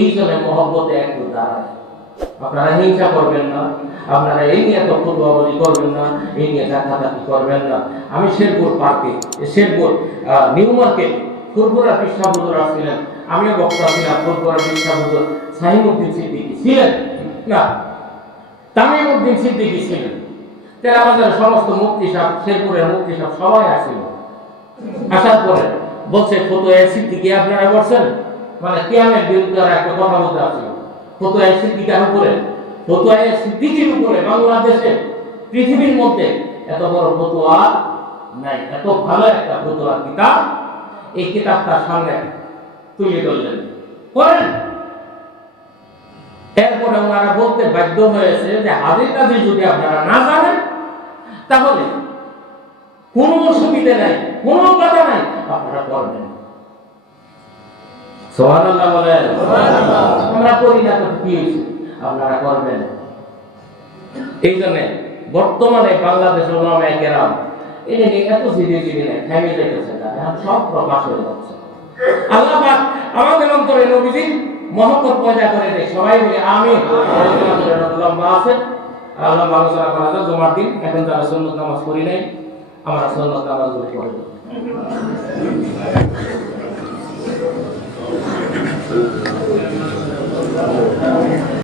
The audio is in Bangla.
এই জন্য মহব্বতে একটু দাঁড়ায়। আপনারা হিংসা করবেন না, আপনারা এই নিয়ে তো ফুটবলি করবেন না, এই নিয়ে ধাক্কাধাক্কি করবেন না। আমি শেরপুর পার্কে, শেরপুর নিউ মার্কেট ফুরফুরা পৃষ্ঠা হুজুর আসছিলেন, আমিও বক্তা ছিলাম। ফুরফুরা পৃষ্ঠা হুজুর সাহিমউদ্দিন সিদ্দিকী ছিলেন না, তামিমউদ্দিন সিদ্দিকী ছিলেন। তেরা বাজারের সমস্ত মুফতি সাহেব, শেরপুরের মুফতি সাহেব সবাই আসছিল। আসার পরে বলছে ফতোয়া সিদ্দিকী আপনারা করছেন, মানে কিয়ামের বিরুদ্ধে একটা কথা বলতে আসছিল। ফতোয়া সিদ্দিকার উপরে, ফতোয়া সিদ্দিকীর উপরে বাংলাদেশে পৃথিবীর মধ্যে এত বড় ফতোয়া নাই, এত ভালো একটা ফতোয়া কিতাব। এই কিতাবটা সামনে তুলে ধরলেন, করেন। এরপরে ওনারা বলতে বাধ্য হয়েছে যে হাদিস টাদিস যদি আপনারা না জানেন তাহলে কোনো অসুবিধা নাই, কোনো কথা নাই, আপনারা করবেন। সুবহানাল্লাহ বলেন। আমরা করি না তো কি হয়েছে, আপনারা করবেন। এই জন্য বর্তমানে বাংলাদেশের ওলামায়ে কেরাম এই এত জিনিস নেই, থেমে যাইতেছে না, এখন সব প্রকাশ হয়ে যাচ্ছে। আল্লাহ পাক আমাদের অন্তরে নবীজির মহব্বত পয়দা করে দেয়। সবাই বলে আমিন। লম্বা আছে, আল্লাহ আলোচনা করা যায় জুমার দিন। এখন যারা সুন্নত নামাজ পড়ি নাই, আমরা সুন্নত নামাজ পড়ব।